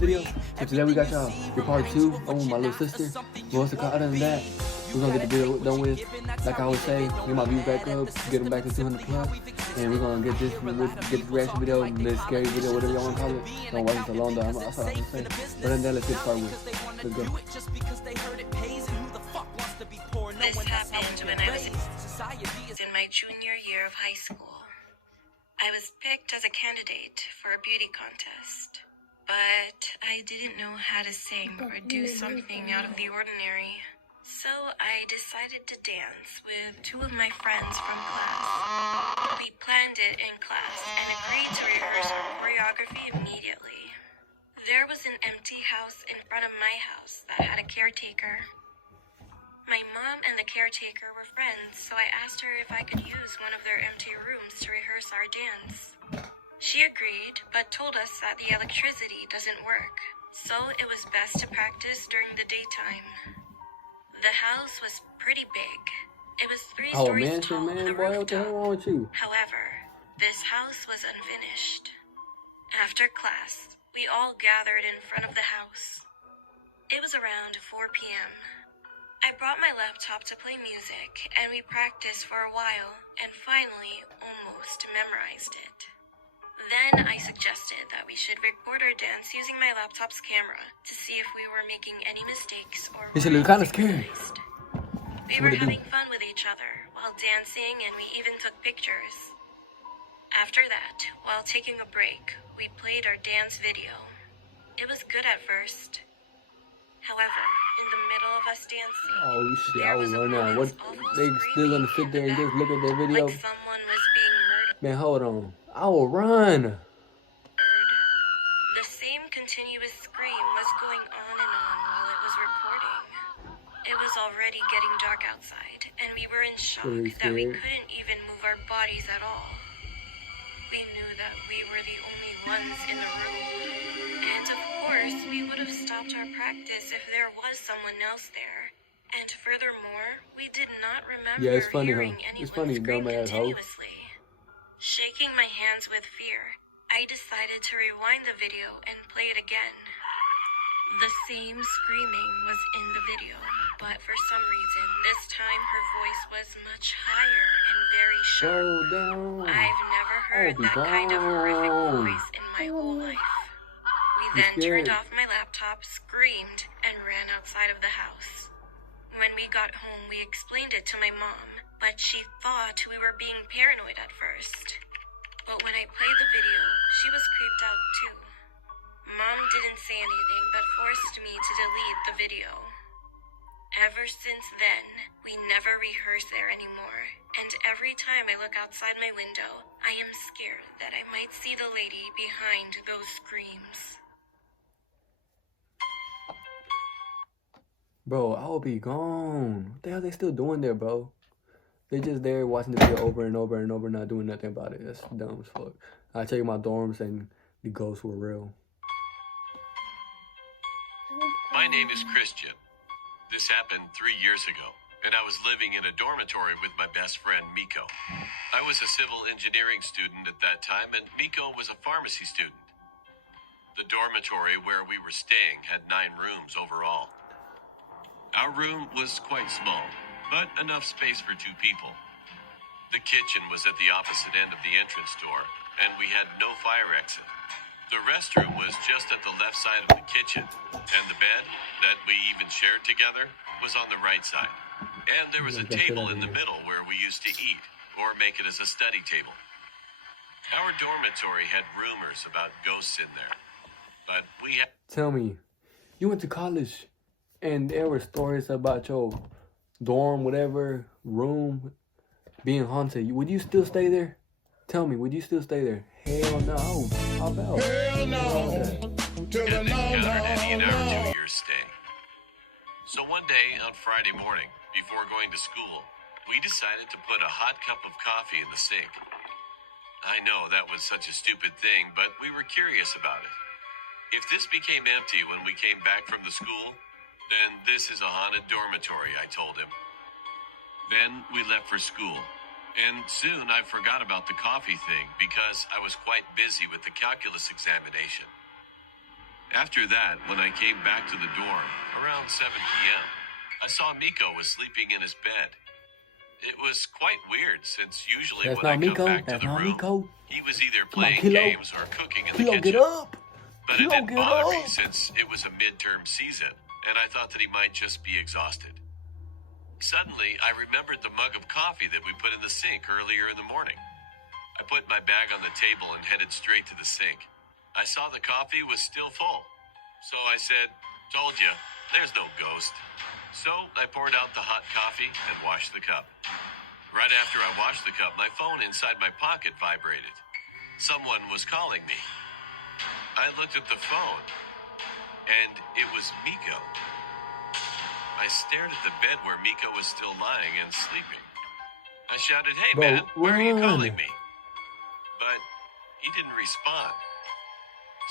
video. So today we got y'all your part 2 on my little sister. What's the call? Other than that, we're gonna get the video done with. Like I always say, get my views back up, get them back to 200 plus, and we're gonna get this reaction video, this scary video, whatever y'all wanna call it. Don't watch it so long though. That's all I can say. But other than that, let's get started with. Let's go. This happened when I was in my junior year of high school. I was picked as a candidate for a beauty contest, but I didn't know how to sing or do something out of the ordinary. So I decided to dance with two of my friends from class. We planned it in class and agreed to rehearse our choreography immediately. There was an empty house in front of my house that had a caretaker. My mom and the caretaker were friends, so I asked her if I could use one of their empty rooms to rehearse our dance. She agreed, but told us that the electricity doesn't work, so it was best to practice during the daytime. The house was pretty big. It was 3 stories tall with a rooftop. However, this house was unfinished. After class, we all gathered in front of the house. It was around 4 p.m. I brought my laptop to play music, and we practiced for a while, and finally almost memorized it. Then I suggested that we should record our dance using my laptop's camera to see if we were making any mistakes or This look kind of scary. We were having fun with each other while dancing, and we even took pictures. After that, while taking a break, we played our dance video. It was good at first. However, in the middle of us dancing, I was running out. What? They still gonna sit there and just look at their video? like someone was being murdered. Man, hold on. I will run. The same continuous scream was going on and on while it was recording. It was already getting dark outside, and we were in shock that we couldn't even move our bodies at all. We knew that we were the only ones in the room. And of course, we would have stopped our practice if there was someone else there. And furthermore, we did not remember hearing anyone scream continuously. Shaking my hands with fear, I decided to rewind the video and play it again. The same screaming was in the video, but for some reason, this time her voice was much higher and very sharp. I've never heard that kind of horrific voice in my whole life. We then turned off my laptop, screamed, and ran outside of the house. When we got home, we explained it to my mom, but she thought we were being paranoid at first. But when I played the video, she was creeped out too. Mom didn't say anything, but forced me to delete the video. Ever since then, we never rehearse there anymore, and every time I look outside my window, I am scared that I might see the lady behind those screams. Bro, I will be gone. What the hell are they still doing there, bro? They just there watching the video over and over and over, not doing nothing about it. That's dumb as fuck. I checked my dorms and the ghosts were real. My name is Christian. This happened 3 years ago, and I was living in a dormitory with my best friend, Miko. I was a civil engineering student at that time, and Miko was a pharmacy student. The dormitory where we were staying had 9 rooms overall. Our room was quite small, but enough space for 2 people. The kitchen was at the opposite end of the entrance door, and we had no fire exit. The restroom was just at the left side of the kitchen, and the bed, that we even shared together, was on the right side. And there was a table in the middle where we used to eat, or make it as a study table. Our dormitory had rumors about ghosts in there, but we had... Tell me, you went to college, and there were stories about your dorm, whatever, room, being haunted. Would you still stay there? Tell me, would you still stay there? Hell no. How about? Hell no. Hadn't encountered any in our 2-year stay. So one day on Friday morning, before going to school, we decided to put a hot cup of coffee in the sink. I know that was such a stupid thing, but we were curious about it. If this became empty when we came back from the school, then this is a haunted dormitory, I told him. Then we left for school. And soon I forgot about the coffee thing because I was quite busy with the calculus examination. After that, when I came back to the dorm, around 7 p.m., I saw Miko was sleeping in his bed. It was quite weird, since usually That's when I not come Miko. back to That's the not room, Miko. he was either Come on, playing Kilo. games or cooking in the Kilo, kitchen. get up. But Kilo, it didn't get bother me up. since it was a midterm season, and I thought that he might just be exhausted. Suddenly, I remembered the mug of coffee that we put in the sink earlier in the morning. I put my bag on the table and headed straight to the sink. I saw the coffee was still full. So I said, "Told you, there's no ghost." So I poured out the hot coffee and washed the cup. Right after I washed the cup, my phone inside my pocket vibrated. Someone was calling me. I looked at the phone, and it was Miko. I stared at the bed where Miko was still lying and sleeping. I shouted, "Hey, Bro, man, why are you run. calling me?" But he didn't respond.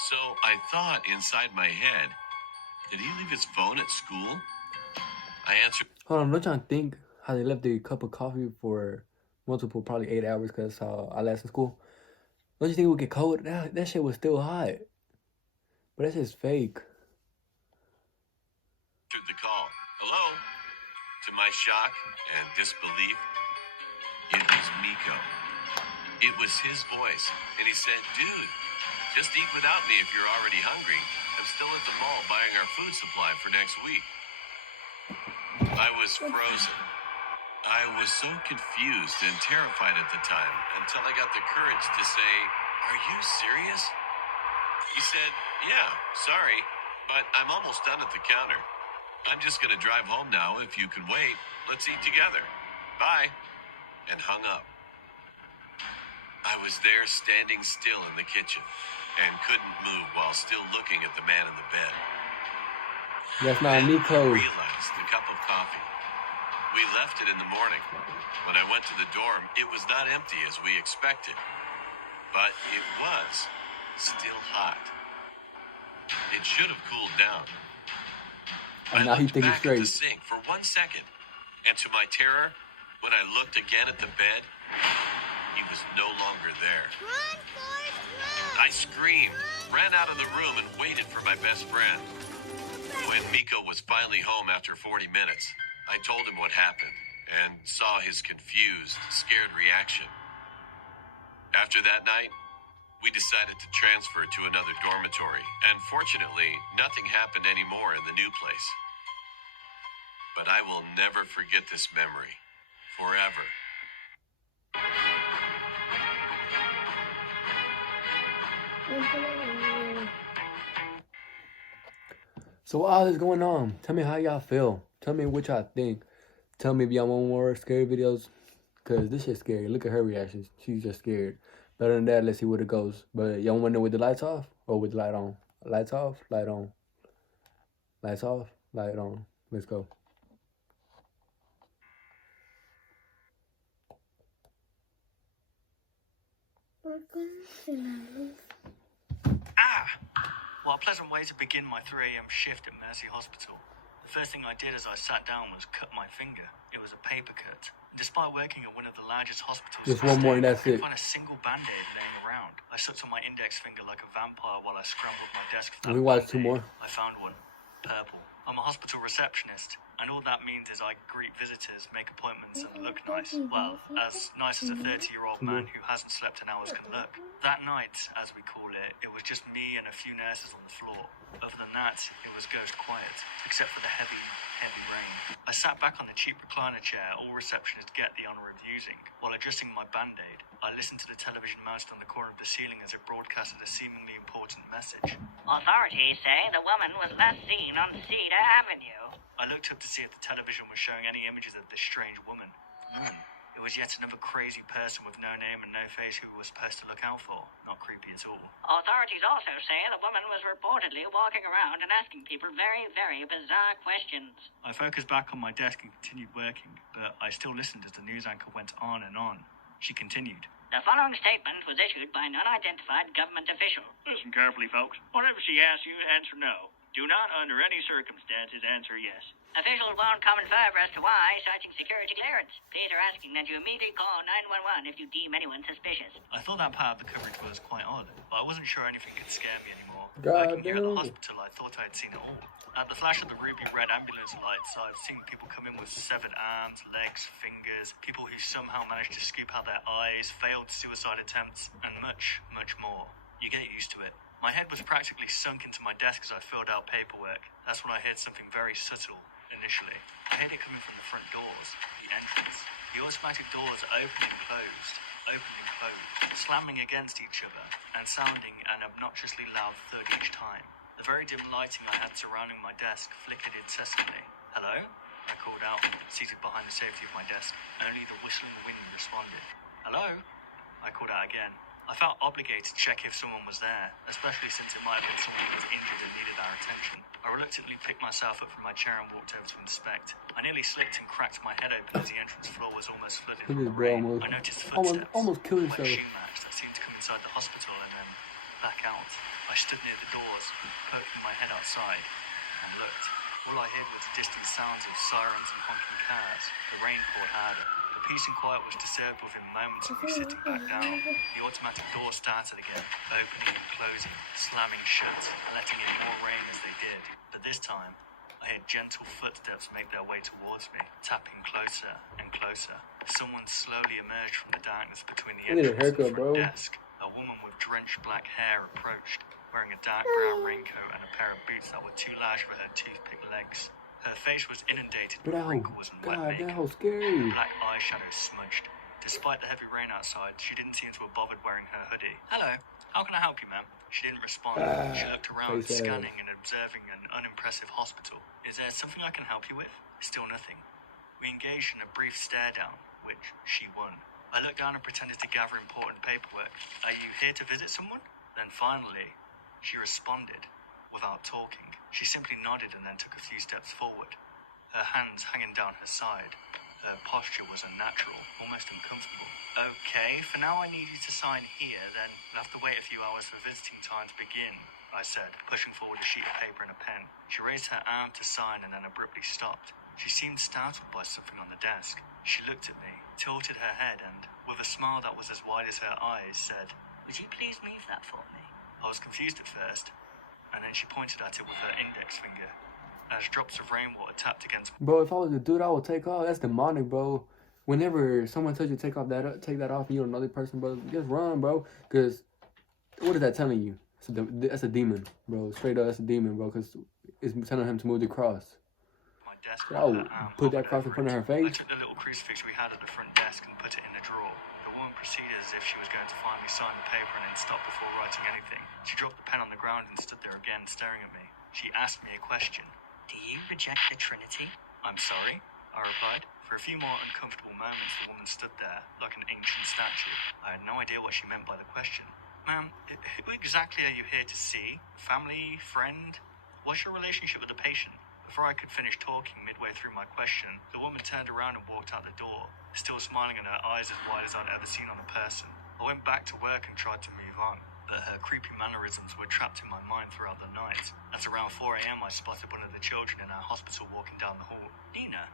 So I thought inside my head, did he leave his phone at school? I answered. Hold on, I'm trying to think how they left the cup of coffee for multiple, probably 8 hours, because that's how I last in school. Don't you think it would get cold? That shit was still hot. But that's just fake. The call. Hello? To my shock and disbelief, it was Miko. It was his voice, and he said, "Dude, just eat without me if you're already hungry. I'm still at the mall buying our food supply for next week." I was frozen. I was so confused and terrified at the time until I got the courage to say, "Are you serious?" He said, "Yeah, sorry, but I'm almost done at the counter. I'm just going to drive home now. If you could wait, let's eat together. Bye." And hung up. I was there standing still in the kitchen and couldn't move while still looking at the man in the bed. That's not Then Miko. I realized the cup of coffee. We left it in the morning. When I went to the dorm, it was not empty as we expected. But it was still hot. It should have cooled down. And I now he looked thinking back at the straight. sink for 1 second, and to my terror, when I looked again at the bed, he was no longer there. Run, Forrest, run! I screamed, ran out of the room, and waited for my best friend. When Miko was finally home after 40 minutes, I told him what happened and saw his confused, scared reaction. After that night, we decided to transfer to another dormitory, and fortunately, nothing happened anymore in the new place. But I will never forget this memory, forever. So while all this going on, tell me how y'all feel. Tell me what y'all think. Tell me if y'all want more scary videos. Because this shit's scary. Look at her reaction. She's just scared. Better than that, let's see where it goes. But y'all want to know with the lights off or with the light on? Lights off, light on. Lights off, light on. Let's go. What a pleasant way to begin my 3 a.m. shift at Mercy Hospital. The first thing I did as I sat down was cut my finger. It was a paper cut. Despite working at one of the largest hospitals, Just one more and that's I it. couldn't find a single band-aid laying around. I sucked on my index finger like a vampire while I scrambled my desk for that We watched 2 Band-Aid. more. I found one. Purple. I'm a hospital receptionist, and all that means is I greet visitors, make appointments, and look nice. Well, as nice as a 30-year-old man who hasn't slept in hours can look. That night, as we call it, it was just me and a few nurses on the floor. Other than that, it was ghost quiet, except for the heavy rain. I sat back on the cheap recliner chair all receptionists get the honour of using. While adjusting my Band-Aid, I listened to the television mounted on the corner of the ceiling as it broadcasted a seemingly important message. Authorities say the woman was last seen on Cedar Avenue. I looked up to see if the television was showing any images of this strange woman. It was yet another crazy person with no name and no face who we were supposed to look out for. Not creepy at all. Authorities also say the woman was reportedly walking around and asking people very, very bizarre questions. I focused back on my desk and continued working, but I still listened as the news anchor went on and on. She continued. The following statement was issued by an unidentified government official. Listen carefully, folks. Whatever she asks you, answer no. Do not, under any circumstances, answer yes. Officials won't comment further as to why, citing security clearance. Please are asking that you immediately call 911 if you deem anyone suspicious. I thought that part of the coverage was quite odd, but I wasn't sure anything could scare me anymore. Working here at the damn. hospital, I thought I'd seen it all. At the flash of the ruby red ambulance lights, I've seen people come in with severed arms, legs, fingers, people who somehow managed to scoop out their eyes, failed suicide attempts, and much, much more. You get used to it. My head was practically sunk into my desk as I filled out paperwork. That's when I heard something very subtle, initially. I heard it coming from the front doors, the entrance. The automatic doors opened and closed, slamming against each other, and sounding an obnoxiously loud thud each time. The very dim lighting I had surrounding my desk flickered incessantly. Hello? I called out, seated behind the safety of my desk. Only the whistling wind responded. Hello? I called out again. I felt obligated to check if someone was there, especially since it might have been someone who was injured and needed our attention. I reluctantly picked myself up from my chair and walked over to inspect. I nearly slipped and cracked my head open as the entrance floor was almost flooded with rain. I noticed footsteps, almost killed wet himself. shoe marks that seemed to come inside the hospital and then back out. I stood near the doors, poking my head outside, and looked. All I heard was distant sounds of sirens and honking cars. The rain poured harder. The peace and quiet was disturbed within moments of me sitting back down. The automatic door started again, opening and closing, slamming shut, and letting in more rain as they did. But this time, I heard gentle footsteps make their way towards me, tapping closer and closer. Someone slowly emerged from the darkness between the I need a entrance and haircut, front bro. desk. A woman with drenched black hair approached, wearing a dark brown raincoat and a pair of boots that were too large for her toothpick legs. Her face was inundated with wrinkles and wet God, makeup. that was scary. Black eyeshadow smudged. Despite the heavy rain outside, she didn't seem to have bothered wearing her hoodie. Hello, how can I help you, ma'am? She didn't respond. She looked around, face ass. scanning and observing an unimpressive hospital. Is there something I can help you with? Still nothing. We engaged in a brief stare down, which she won. I looked down and pretended to gather important paperwork. Are you here to visit someone? Then finally, she responded, without talking. She simply nodded and then took a few steps forward, her hands hanging down her side. Her posture was unnatural, almost uncomfortable. Okay, for now I need you to sign here, then we'll have to wait a few hours for visiting time to begin, I said, pushing forward a sheet of paper and a pen. She raised her arm to sign and then abruptly stopped. She seemed startled by something on the desk. She looked at me, tilted her head, and, with a smile that was as wide as her eyes, said, Would you please move that for me? I was confused at first, and then she pointed at it with her index finger. As drops of rainwater tapped against Bro, if I was a dude, I would take off. That's demonic, bro. Whenever someone tells you to take that off, and you're another person, bro, just run, bro. Cause what is that telling you? That's a demon, bro. Straight up, that's a demon, bro. Cause it's telling him to move the cross. my desk. I would put that cross in front of her I face. took the little crucifix we had at the front desk and put it in a drawer. The woman proceeded as if she was going to finally sign the paper and then stop before writing anything. She dropped the pen on the ground and stood there again, staring at me. She asked me a question. Do you reject the Trinity? I'm sorry, I replied. For a few more uncomfortable moments, the woman stood there like an ancient statue. I had no idea what she meant by the question. Ma'am, who exactly are you here to see? Family? Friend? What's your relationship with the patient? Before I could finish talking midway through my question, the woman turned around and walked out the door, still smiling and her eyes as wide as I'd ever seen on a person. I went back to work and tried to move on, but her creepy mannerisms were trapped in my mind throughout the night. At around 4 a.m, I spotted one of the children in our hospital walking down the hall. Nina,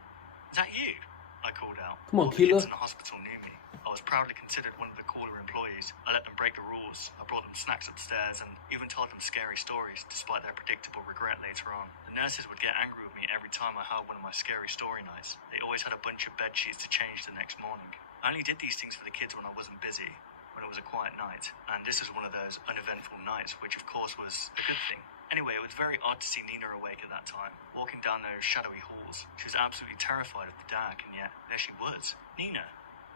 is that you? I called out. Come on, All the kids Keela. in the hospital knew me. I was proudly considered one of the cooler employees. I let them break the rules. I brought them snacks upstairs and even told them scary stories, despite their predictable regret later on. The nurses would get angry with me every time I held one of my scary story nights. They always had a bunch of bed sheets to change the next morning. I only did these things for the kids when I wasn't busy, when it was a quiet night. And this is one of those uneventful nights, which of course was a good thing. Anyway, it was very odd to see Nina awake at that time, walking down those shadowy halls. She was absolutely terrified of the dark, and yet there she was. Nina,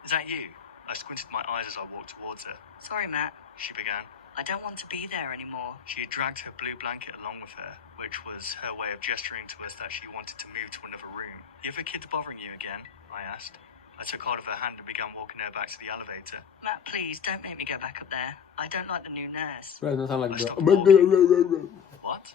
is that you? I squinted my eyes as I walked towards her. Sorry, Matt. She began. I don't want to be there anymore. She had dragged her blue blanket along with her, which was her way of gesturing to us that she wanted to move to another room. The other kids bothering you again? I asked. I took hold of her hand and began walking her back to the elevator. Matt, please, don't make me go back up there. I don't like the new nurse. Bro, it doesn't sound like I bro. stopped walking. What?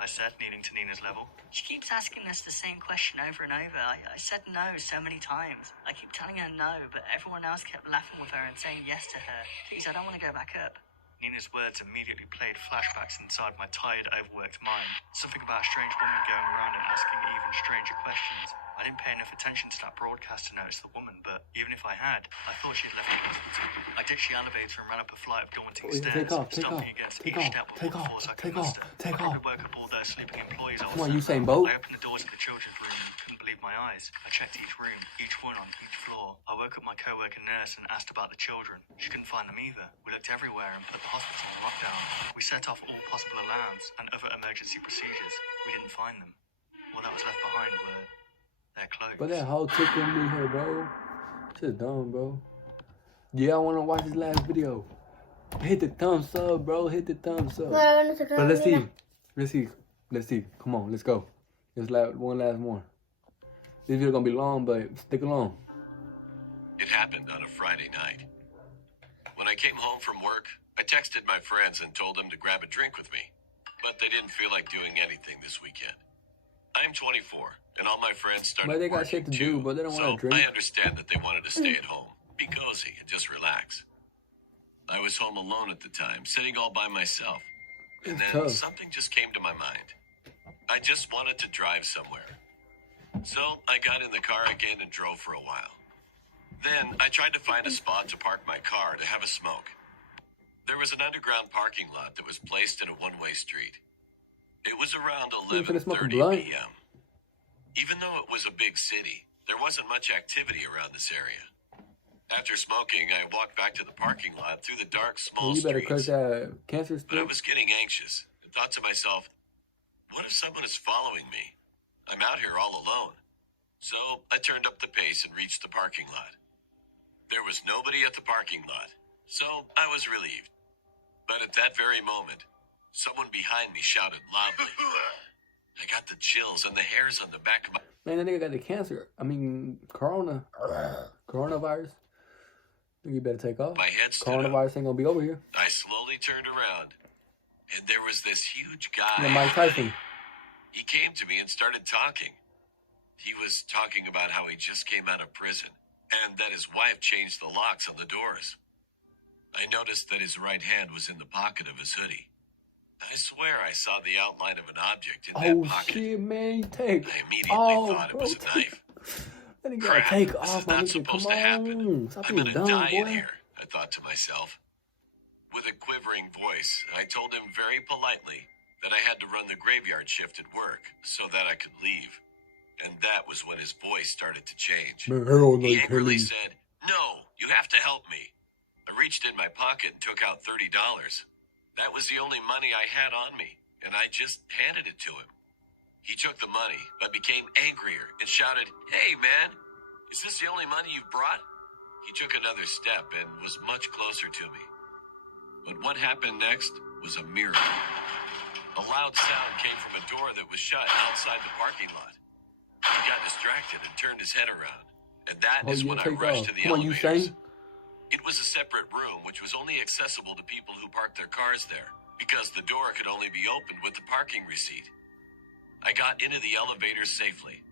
I said, kneeling to Nina's level. She keeps asking us the same question over and over. I said no so many times. I keep telling her no, but everyone else kept laughing with her and saying yes to her. Please, I don't want to go back up. Nina's words immediately played flashbacks inside my tired, overworked mind. Something about a strange woman going around and asking even stranger questions. I didn't pay enough attention to that broadcast to notice the woman, but even if I had, I thought she'd left the hospital. I ditched the elevator and ran up a flight of daunting stairs, stumbling against each step with all the force I could muster. I probably woke up all those sleeping employees I was Come on, Usain Bolt. I opened the doors to the children's room and couldn't believe my eyes. I checked each room, each one on each floor. I woke up my co-worker nurse and asked about the children. She couldn't find them either. We looked everywhere and put the hospital on lockdown. We set off all possible alarms and other emergency procedures. We didn't find them. All that was left behind were their clothes. But that whole chick didn't be here, bro. Shit's dumb, bro. Yeah, I want to watch this last video. Hit the thumbs up, bro. Hit the thumbs up. But let's see. Let's see. Come on, let's go. There's one last more. This video gonna be long, but stick along. It happened on a Friday night. When I came home from work, I texted my friends and told them to grab a drink with me. But they didn't feel like doing anything this weekend. I'm 24, and all my friends started But they got working shit to too, do, but they don't so want to drink. I understand that they wanted to stay at home, be cozy, and just relax. I was home alone at the time, sitting all by myself. And It's then tough. something just came to my mind. I just wanted to drive somewhere. So I got in the car again and drove for a while. Then I tried to find a spot to park my car to have a smoke. There was an underground parking lot that was placed in a one-way street. It was around You finna smoke a 11:30 blunt? p.m. Even though it was a big city, there wasn't much activity around this area. After smoking, I walked back to the parking lot through the dark, small You better crush streets. that cancer But I stick. was getting anxious and thought to myself, what if someone is following me? I'm out here all alone. So I turned up the pace and reached the parking lot. There was nobody at the parking lot, so I was relieved. But at that very moment, someone behind me shouted loudly. I got the chills and the hairs on the back of my... Man, that nigga got the cancer. I mean, coronavirus. You better take off. My head stood up. Coronavirus ain't gonna be over here. I slowly turned around, and there was this huge guy. Yeah, Mike Tyson. He came to me and started talking. He was talking about how he just came out of prison and that his wife changed the locks on the doors. I noticed that his right hand was in the pocket of his hoodie. I swear I saw the outline of an object in Oh that pocket. shit, man! Take I immediately thought it bro, was a knife. That nigga Crap, gotta take this off, is my not nigga. Come supposed to happen. on, stop I'm being gonna dumb, die in boy. here, I thought to myself. With a quivering voice, I told him very politely that I had to run the graveyard shift at work so that I could leave. And that was when his voice started to change. Man, hell, He like angrily Kelly. said, "No, you have to help me." I reached in my pocket and took out $30. That was the only money I had on me, and I just handed it to him. He took the money, but became angrier and shouted, "Hey, man, is this the only money you've brought?" He took another step and was much closer to me. But what happened next was a miracle. A loud sound came from a door that was shut outside the parking lot. He got distracted and turned his head around, and that Oh is yeah, when I take rushed off. to the Come on, you elevators. sang. It was a separate room which was only accessible to people who parked their cars there, because the door could only be opened with the parking receipt. I got into the elevator safely,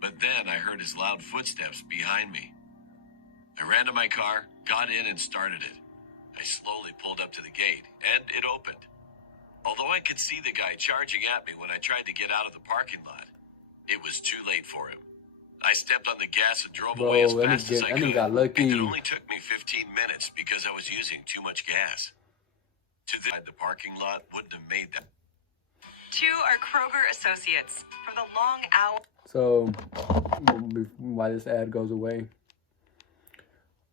but then I heard his loud footsteps behind me. I ran to my car, got in, and started it. I slowly pulled up to the gate, and it opened. Although I could see the guy charging at me when I tried to get out of the parking lot, it was too late for him. I stepped on the gas and drove away as Bro, fast as I that nigga could. got lucky. And it only took me 15 minutes because I was using too much gas. The parking lot wouldn't have made that. Two are Kroger associates from the long hour. So, while this ad goes away,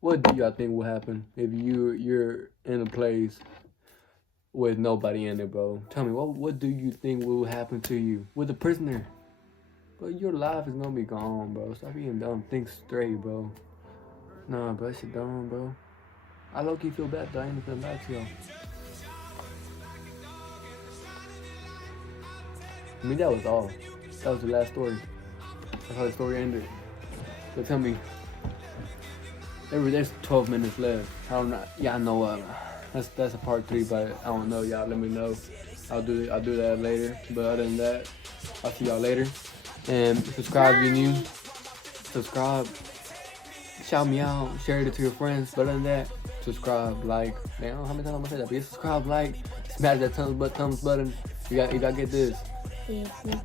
what do y'all think will happen if you're in a place with nobody in it, bro? Tell me, what do you think will happen to you with a prisoner? Bro, your life is gonna be gone, bro. Stop being dumb. Think straight, bro. Nah, bro, that shit dumb, bro. I low-key feel bad, though. I ain't feeling bad to y'all. I mean, that was all. That was the last story. That's how the story ended. But tell me, there's 12 minutes left. I don't know. Yeah, I know. That's a part 3, but I don't know. Y'all let me know. I'll do that later. But other than that, I'll see y'all later. And subscribe if you're new. Subscribe. shout me out, share it to your friends. But other than that, subscribe, like. Man, I don't know how many times I'm gonna say that, but subscribe, like, smash that thumbs button. You gotta get this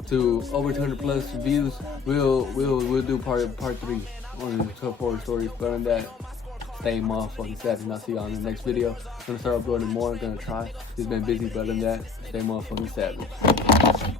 to over 200 plus views. We'll do part 3 on the 12 horror stories. But other than that, stay motherfucking savage, and I'll see y'all in the next video. I'm gonna start uploading more. I'm gonna try. It's been busy, but other than that, stay motherfucking savage.